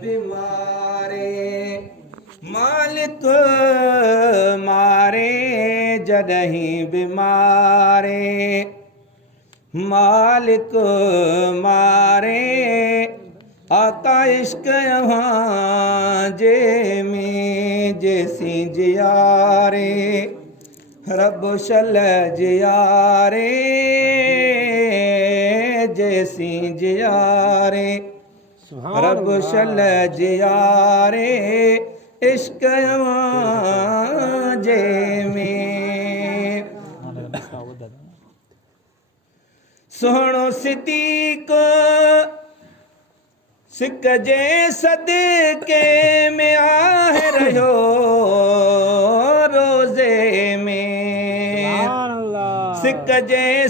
बीमारे मालिक मारे जॾहिं बीमारे मालिक मारे आका इश्क जे में जैसी जियारे रब शल जियारे जैसी जियारे रब शल जियारे इश्क जे में सोहणो सिद्दीक़ सिक जे सदके में आहे रहियो रोज़े में सिक जे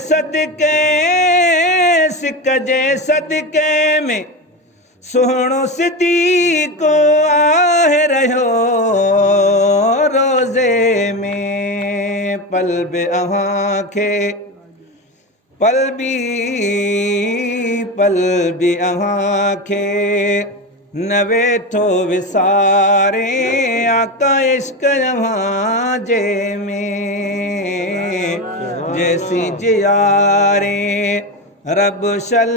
सदके में सोहणो सिद्दीक़ आहे रहियो रोज़े में पल बि अव्हांखे पल बि अव्हांखे न वेठो विसारे आका इश्क अव्हां जे में जैसी जियारे रब शल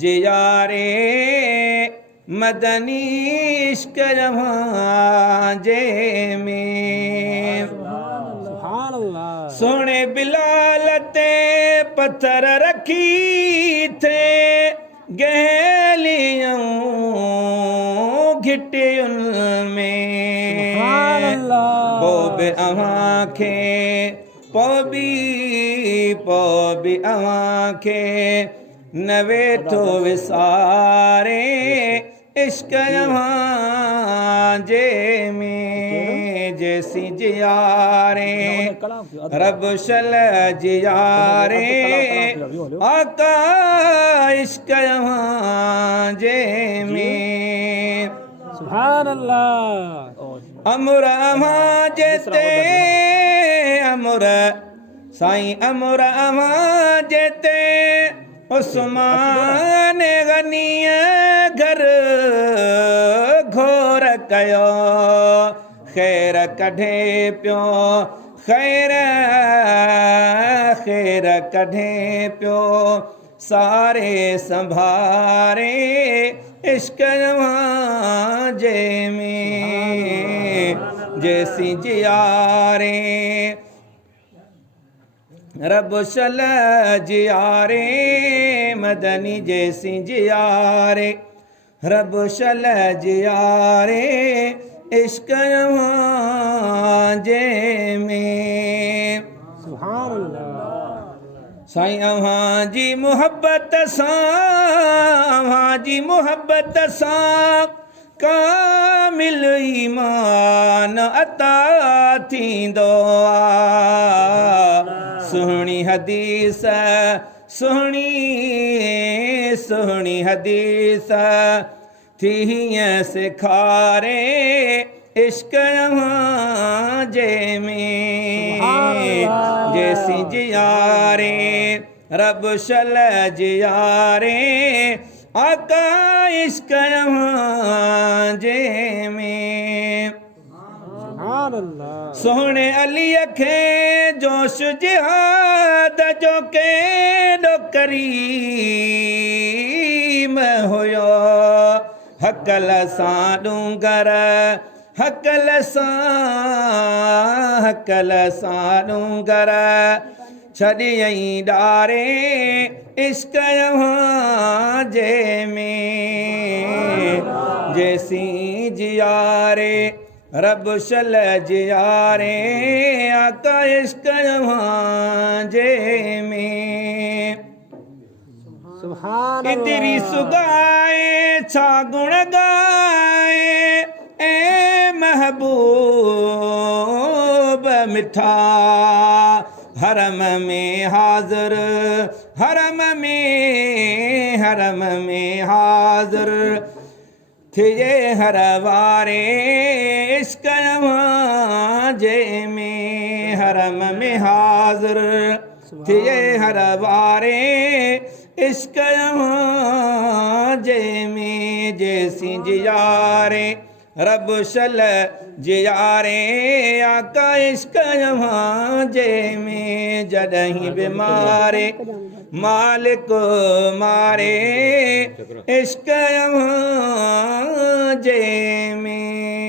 जियारे मदनी इश्क अव्हां जे में सोने बिलाल ते पत्थर रखी थे गहलियों घिटियुन में पोबे अव्हांखे पोबी अव्हांखे न वेठो विसारे इश्क अव्हां जे में जैसी जियारे रब शल जियारे आका इश्क अव्हां जे में सुभान अल्लाह अमर अव्हां जेते अमर साईं अमर अव्हां जेते उस्मान गनीअ घर घोर कयो ख़ैर कढे पियो ख़ैर कढे पियो सारे संभारे इश्क अव्हां जे में जैसी जियारे रब शल जियारे मदनी जैसी जियारे रब शल जियारे इश्क अव्हां जे में सुभान अल्लाह साईं अव्हां जी मोहब्बत सां कामिल ईमान अता थींदो आहे सुहिणी हदीस सुहिणी हदीस थी हीअं सेखारे इश्क अव्हां जे में जैसी जियारे रब शल जियारे आका इश्क अव्हां जे में सोहणे अलीअ खे जोश जिहाद जो केॾो करीम हुयो हकल सां डूंगर हकल सां डूंगर छॾियईं ॾारे इश्क अव्हां जे में जैसी जियारे रब शल जियारे आका इश्क अव्हां जे में इतरी सुगाए छा गुण गाए ए महबूब मिठा हरम में हाज़िर थिए हर वारे इश्क अव्हां जे में हरम में हाज़िर थिए हर वारे इश्क जे में जैसी जियारे रब शल जियारे आका इश्क जे में जॾहिं बीमारे मालिक मारे इश्क जे में।